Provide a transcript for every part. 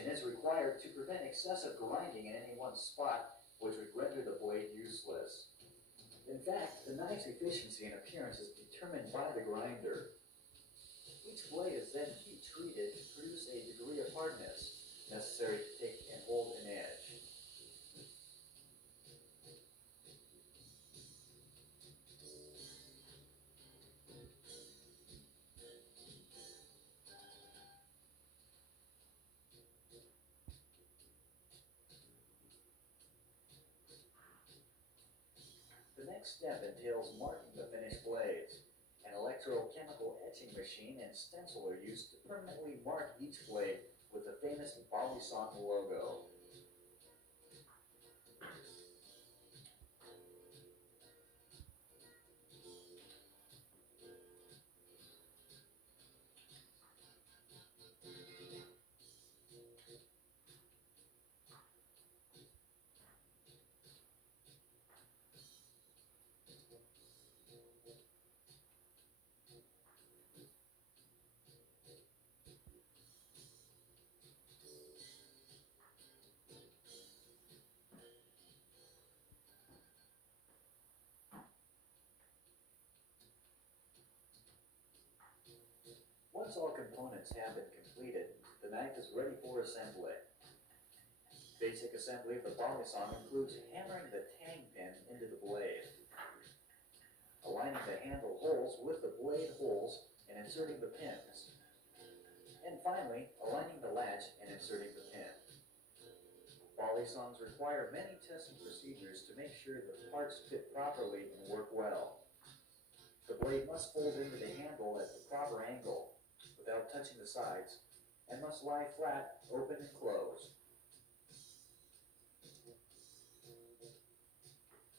action is required to prevent excessive grinding in any one spot, which would render the blade useless. In fact, the knife's efficiency and appearance is determined by the grinder. Each blade is then heat treated to produce a degree of hardness necessary to take and hold an edge. The next step entails marking the finished blades. An electrochemical etching machine and stencil are used to permanently mark each blade with the famous Balisong logo. Once all components have been completed, the knife is ready for assembly. Basic assembly of the Balisong includes hammering the tang pin into the blade, aligning the handle holes with the blade holes and inserting the pins, and finally, aligning the latch and inserting the pin. Balisongs require many testing procedures to make sure the parts fit properly and work well. The blade must fold into the handle at the proper angle without touching the sides and must lie flat, open and closed.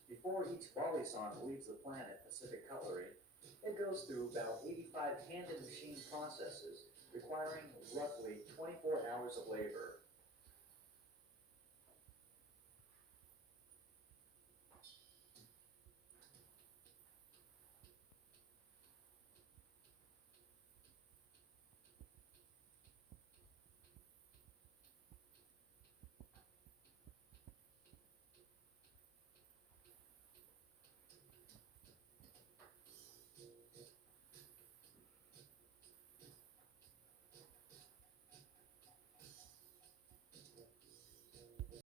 Before each Balisong leaves the plant at Pacific Cutlery, it goes through about 85 hand and machine processes requiring roughly 24 hours of labor.